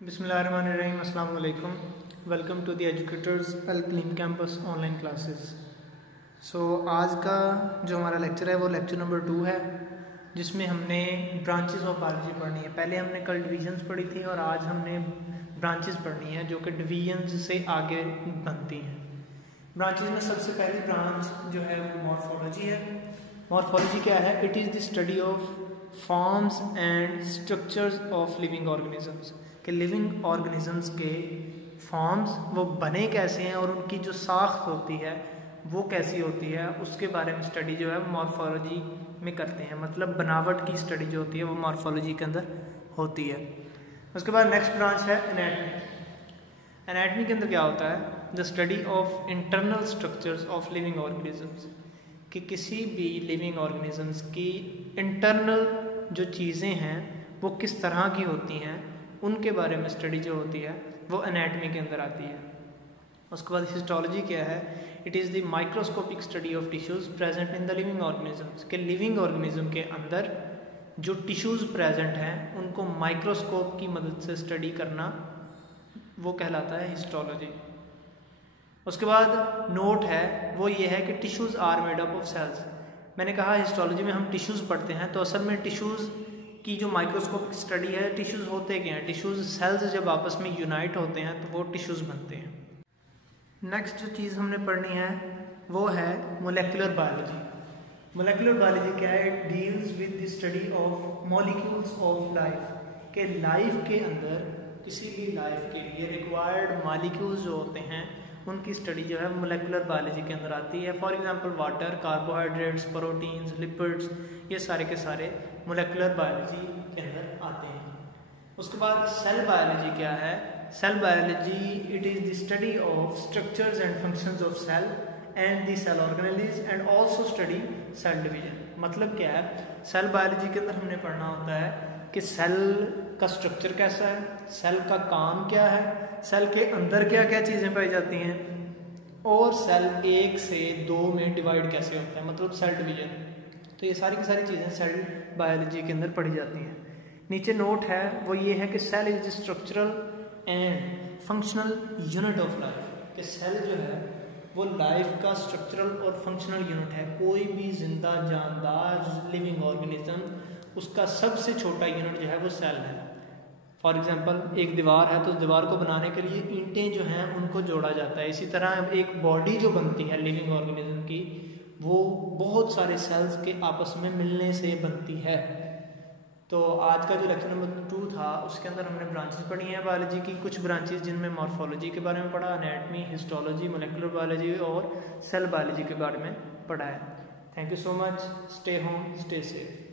बिस्मिल्लाहिर्रहमानिर्रहीम, अस्सलाम वालेकुम। वेलकम टू द एजुकेटर्स अल clean campus online classes. So आज का जो हमारा लेक्चर है वो लेक्चर नंबर 2 है, जिसमें हमने ब्रांचेस ऑफ बायोलॉजी पढ़नी है। पहले हमने कल डिवीजन्स पढ़ी थी और आज हमने ब्रांचेस पढ़नी है जो कि डिवीजन्स से आगे बनती हैं। ब्रांचेस में सबसे पहली ब्रांच जो है वो मॉर्फोलॉजी है। मॉर्फोलॉजी क्या है? It is the study of forms and structures of living organisms, कि लिविंग ऑर्गेनिजम्स के फॉर्म्स वो बने कैसे हैं और उनकी जो साख्त होती है वो कैसी होती है, उसके बारे में स्टडी जो है मॉर्फोलॉजी में करते हैं। मतलब बनावट की स्टडी जो होती है वो मॉर्फोलॉजी के अंदर होती है। उसके बाद नेक्स्ट ब्रांच है एनाटमी। एनाटमी के अंदर क्या होता है? The study of internal structures of living organisms, कि किसी भी लिविंग ऑर्गेनिजम्स की इंटरनल जो चीज़ें हैं वो किस तरह की होती हैं, उनके बारे में स्टडी जो होती है वो एनाटमी के अंदर आती है। उसके बाद हिस्टोलॉजी क्या है? It is the microscopic study of tissues present in the living organisms, के लिविंग ऑर्गेनिज्म के अंदर जो टिश्यूज़ प्रेजेंट हैं उनको माइक्रोस्कोप की मदद से स्टडी करना वो कहलाता है हिस्टोलॉजी। उसके बाद नोट है वो ये है कि tissues are made up of cells. मैंने कहा हिस्टोलॉजी में हम टिश्यूज़ पढ़ते हैं, तो असल में टिश्यूज़ की जो माइक्रोस्कोपिक स्टडी है, टिश्यूज़ होते क्या हैं? टिश्यूज़ सेल्स जब आपस में यूनाइट होते हैं तो वो टिश्यूज़ बनते हैं। नेक्स्ट जो चीज़ हमने पढ़नी है वो है मोलेकुलर बायोलॉजी। मोलेकुलर बायोलॉजी क्या है? It deals with the study of molecules of life, के लाइफ के अंदर किसी भी लाइफ के लिए रिक्वायर्ड मॉलिक्यूल्स जो होते हैं उनकी स्टडी जो है मोलेकुलर बायोलॉजी के अंदर आती है। For example water, carbohydrates, proteins, lipids, ये सारे के सारे मोलेकुलर बायोलॉजी के अंदर आते हैं। उसके बाद सेल बायोलॉजी क्या है? Cell biology it is the study of structures and functions of cell and the cell organelles and also study cell division. मतलब क्या है? सेल बायोलॉजी के अंदर हमने पढ़ना होता है कि सेल का स्ट्रक्चर कैसा है, सेल का काम क्या है, सेल के अंदर क्या क्या चीज़ें पाई जाती हैं, और सेल 1 से 2 में डिवाइड कैसे होता है, मतलब सेल डिवीजन। तो ये सारी की सारी चीज़ें सेल बायोलॉजी के अंदर पढ़ी जाती हैं। नीचे नोट है वो ये है कि cell is structural and functional unit of life, कि सेल जो है वो लाइफ का स्ट्रक्चरल और फंक्शनल यूनिट है। कोई भी जिंदा जानदार लिविंग ऑर्गेनिज्म उसका सबसे छोटा यूनिट जो है वो सेल है। फॉर एग्जांपल एक दीवार है तो दीवार को बनाने के लिए ईंटें जो हैं उनको जोड़ा जाता है। इसी तरह एक बॉडी जो बनती है लिविंग ऑर्गेनिज्म की वो बहुत सारे सेल्स के आपस में मिलने से बनती है। तो आज का जो लेक्चर नंबर 2 था उसके अंदर हमने ब्रांचेस पढ़ी हैं बायोलॉजी की, कुछ ब्रांचेस जिनमें मॉर्फोलॉजी के बारे में पढ़ा, एनाटमी, हिस्टोलॉजी, मोलेकुलर बायोलॉजी और सेल बायोलॉजी के बारे में पढ़ा है। Thank you so much. Stay home, stay safe.